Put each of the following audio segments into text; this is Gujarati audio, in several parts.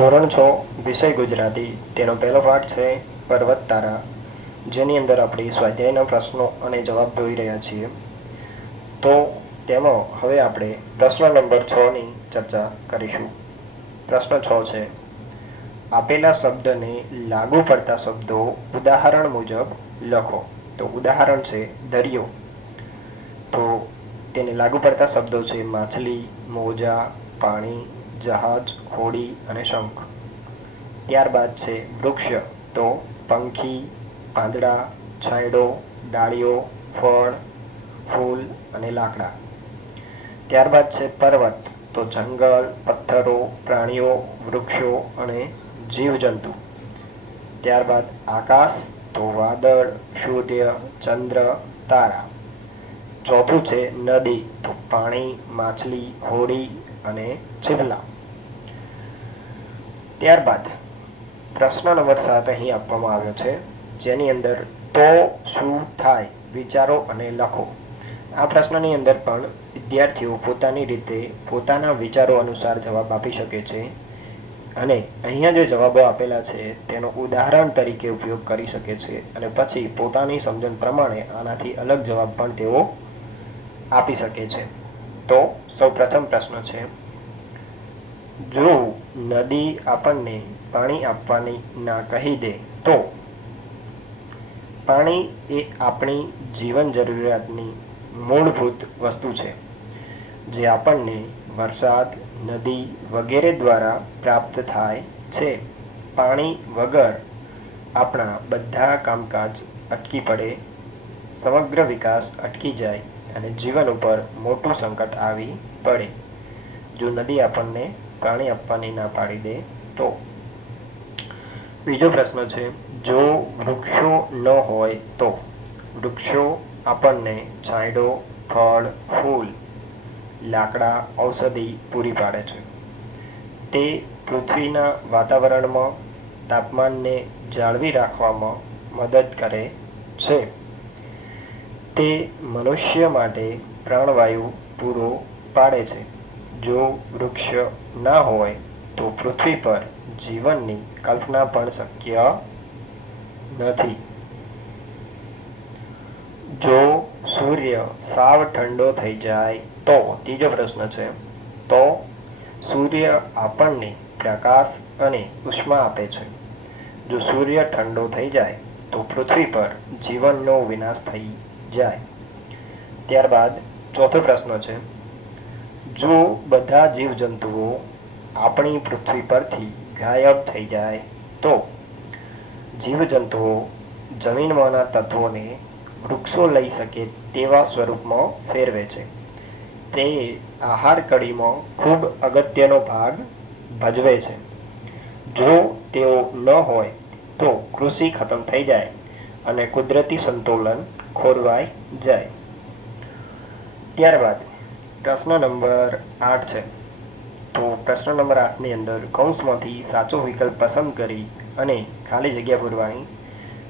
ધોરણ છ, વિષય ગુજરાતી, તેનો પહેલો પાઠ છે, પર્વત તારા, જેની અંદર આપણે સ્વાધ્યાયના પ્રશ્નો અને જવાબ જોઈ રહ્યા છીએ. તો તેમાં હવે આપણે પ્રશ્ન નંબર છની ચર્ચા કરીશું. પ્રશ્ન છ છે, આપેલા શબ્દને લાગુ પડતા શબ્દો ઉદાહરણ મુજબ લખો. તો ઉદાહરણ છે, દરિયો. તો તેને લાગુ પડતા શબ્દો છે, માછલી, મોજા, પાણી જહાજ, હોડી અને શંખ. ત્યારબાદ છે વૃક્ષ. તો પંખી, પાંદડા, છાંયડો, ડાળીઓ, ફળ, ફૂલ અને લાકડા. ત્યારબાદ છે પર્વત. તો જંગલ, પથ્થરો, પ્રાણીઓ, વૃક્ષો અને જીવજંતુ. ત્યારબાદ આકાશ. તો વાદળ, સૂર્ય, ચંદ્ર, તારા. ચોથું છે નદી. તો પાણી, માછલી, હોડી અને છીપલા ત્યારબાદ પ્રશ્ન નંબર સાત અહીં આપવામાં આવ્યો છે. જેની અંદર તો, શું થાય, વિચારો અને લખો. આ પ્રશ્નની અંદર પણ વિદ્યાર્થીઓ પોતાની રીતે પોતાના વિચારો અનુસાર જવાબ આપી શકે છે અને અહીંયા જે જવાબો આપેલા છે, તેનો ઉદાહરણ તરીકે ઉપયોગ કરી શકે છે અને પછી પોતાની સમજણ પ્રમાણે આનાથી અલગ જવાબ પણ તેઓ આપી શકે છે. તો સૌ પ્રથમ પ્રશ્ન છે જો નદી આપણને પાણી આપવાની ના કહી દે, તો પાણી એ આપણી જીવન જરૂરિયાતની મૂળભૂત વસ્તુ છે, જે આપણને વરસાદ, નદી વગેરે દ્વારા પ્રાપ્ત થાય છે. પાણી વગર આપણા બધા કામકાજ અટકી પડે, સમગ્ર વિકાસ અટકી જાય અને જીવન ઉપર મોટું સંકટ આવી પડે. જો નદી આપણને પાણી આપવાની ના પાડી દે. તો બીજો પ્રશ્ન છે, જો વૃક્ષો ન હોય તો વૃક્ષો આપણને છાંયડો ફળ, ફૂલ, લાકડા, ઔષધિ પૂરી પાડે છે. તે પૃથ્વીના વાતાવરણમાં તાપમાનને જાળવી રાખવામાં મદદ કરે છે. તે મનુષ્ય માટે પ્રાણવાયુ પૂરો પાડે છે. જો વૃક્ષ ના હોય તો પૃથ્વી પર જીવનની કલ્પના પણ શક્ય નથી. જો સૂર્ય સાવ ઠંડો થઈ જાય તો, ત્રીજો પ્રશ્ન છે, તો સૂર્ય આપણને પ્રકાશ અને ઉષ્મા આપે છે. જો સૂર્ય ઠંડો થઈ જાય તો પૃથ્વી પર જીવનનો વિનાશ થઈ જાય. ત્યારબાદ ચોથો પ્રશ્ન છે જો બધા જીવજંતુઓ આપણી પૃથ્વી પરથી ગાયબ થઈ જાય તો જીવજંતુઓ જમીનમાંના તત્વોને વૃક્ષો લઈ શકે તેવા સ્વરૂપમાં ફેરવે છે. તે આહાર કડીમાં ખૂબ અગત્યનો ભાગ ભજવે છે. જો તેઓ ન હોય તો કૃષિ ખતમ થઈ જાય અને કુદરતી સંતુલન ખોરવાઈ જાય. ત્યારબાદ પ્રશ્ન નંબર આઠ છે. તો પ્રશ્ન નંબર આઠની અંદર કૌંસમાંથી સાચો વિકલ્પ પસંદ કરી અને ખાલી જગ્યા પૂરવાની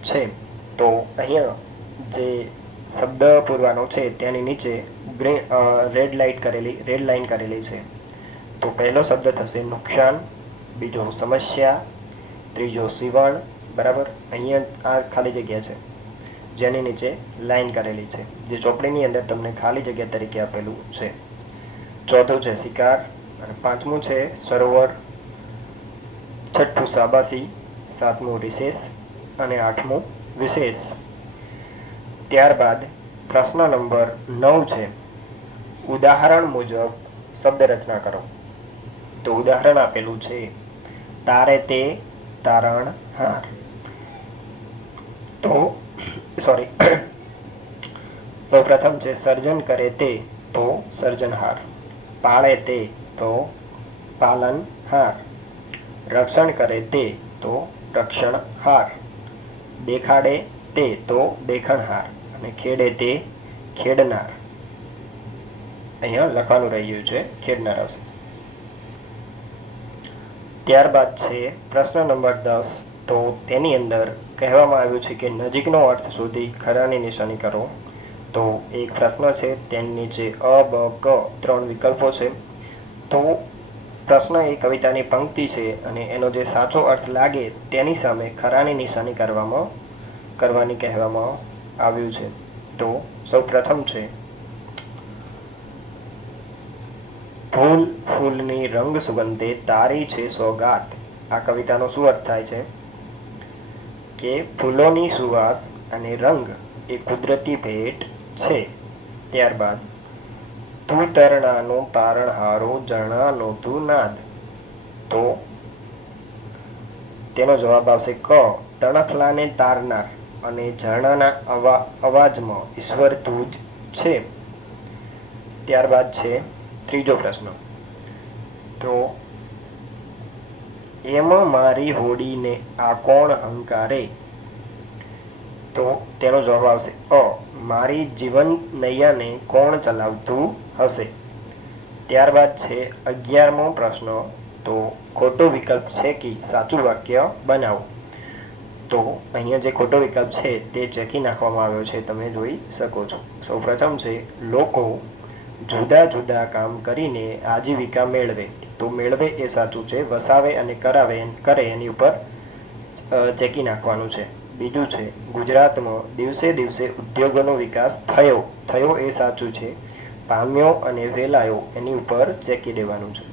છે. તો અહીંયા જે શબ્દ પૂરવાનો છે તેની નીચે ગ્રીન રેડ લાઇટ કરેલી રેડ લાઇન કરેલી છે. તો પહેલો શબ્દ થશે નુકસાન, બીજો સમસ્યા, ત્રીજો સીવણ, બરાબર? અહીંયા આ ખાલી જગ્યા છે. જેની નીચે લાઈન કરેલી છે, જે ચોપડીની અંદર તમને ખાલી જગ્યા તરીકે આપેલું છે. ચોથું છે શિકાર, અને પાંચમું છે સરોવર, છઠ્ઠું સાબાસી, સાતમું રિશેષ, અને આઠમું વિશેષ. ત્યારબાદ પ્રશ્ન નંબર નવ છે, ઉદાહરણ મુજબ શબ્દ રચના કરો. તો ઉદાહરણ આપેલું છે, તારે તે તારણ હાર. તો સોરી સૌપ્રથમ છે સર્જન કરે તે, તો સર્જનહાર. પાળે તે, તો પાલનહાર. રક્ષણ કરે તે, તો રક્ષણહાર. દેખાડે તે, તો દેખણહાર. અને ખેડે તે, ખેડનાર. અહીંયા લખવાનું રહ્યું છે, ખેડનાર આવશે ત્યારબાદ છે, પ્રશ્ન નંબર દસ. તો તેની અંદર કહેવામાં આવ્યું છે કે નજીકનો અર્થ શોધી ખરાની નિશાની કરો. તો એક પ્રશ્ન છે તેની જે અ, બ, ક ત્રણ વિકલ્પો છે. તો પ્રશ્ન એ કવિતાની પંક્તિ છે અને એનો જે સાચો અર્થ લાગે તેની સામે ખરાની નિશાની કરવામાં, કરવાની કહેવામાં આવ્યું છે. તો સૌ પ્રથમ છે ફૂલ ફૂલની રંગ સુગંધે તારી છે સોગાત. આ કવિતાનો શું અર્થ થાય છે? કે ફૂલોની સુવાસ અને રંગ એ કુદરતી ભેટ છે. ત્યારબાદ તું તરણાનો તારણહારો ઝરણાનો તું નાદ તો, તેનો જવાબ આવશે ક, તણખલાને તારનાર અને ઝરણાના અવા, અવાજમાં ઈશ્વર તું જ છે. ત્યારબાદ છે, ત્રીજો પ્રશ્ન. તો એમાં મારી હોડીને આ કોણ હંકારે તો તેનો જવાબ આવશે, અ, મારી જીવન નૈયાને કોણ ચલાવતું હશે? ત્યારબાદ છે અગિયારમો પ્રશ્ન, તો ખોટો વિકલ્પ છે કે સાચું વાક્ય બનાવો? તો અહીંયા જે ખોટો વિકલ્પ છે તે ચેકી નાખવામાં આવ્યો છે, તમે જોઈ શકો છો. સૌપ્રથમ છે, લોકો જુદા જુદા કામ કરીને આજીવિકા મેળવે. તો મેળવે એ સાચું છે, વસાવે અને કરાવે કરે એની ઉપર ચેકી નાખવાનું છે. બીજું છે, ગુજરાતમાં દિવસે દિવસે ઉદ્યોગોનો વિકાસ થયો થયો એ સાચું છે. પામ્યો અને વેલાયો એની ઉપર ચેકી દેવાનું છે.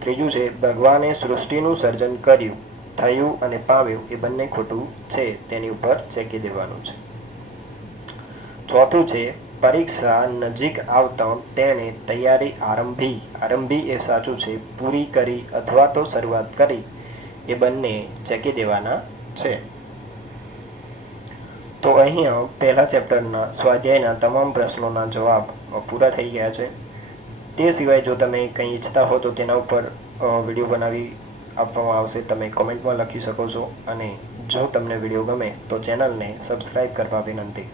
ત્રીજું છે, ભગવાને સૃષ્ટિનું સર્જન કર્યું, થયું અને પામ્યું એ બંને ખોટું છે, તેની ઉપર ચેકી દેવાનું છે. ચોથું છે પરીક્ષા નજીક આવતા તેણે તૈયારી આરંભી. આરંભી એ સાચું છે, પૂરી કરી અથવા તો શરૂઆત કરી. એ બંને ચેકી દેવાના છે. તો અહીંયા પહેલા ચેપ્ટરના સ્વાધ્યાયના તમામ પ્રશ્નોના જવાબ પૂરા થઈ ગયા છે. તે સિવાય જો તમે કંઈ ઈચ્છતા હો તો તેના ઉપર વીડિયો બનાવી આપવામાં આવશે. તમે કોમેન્ટમાં લખી શકો છો. અને જો તમને વીડિયો ગમે તો ચેનલને સબસ્ક્રાઈબ કરવા વિનંતી.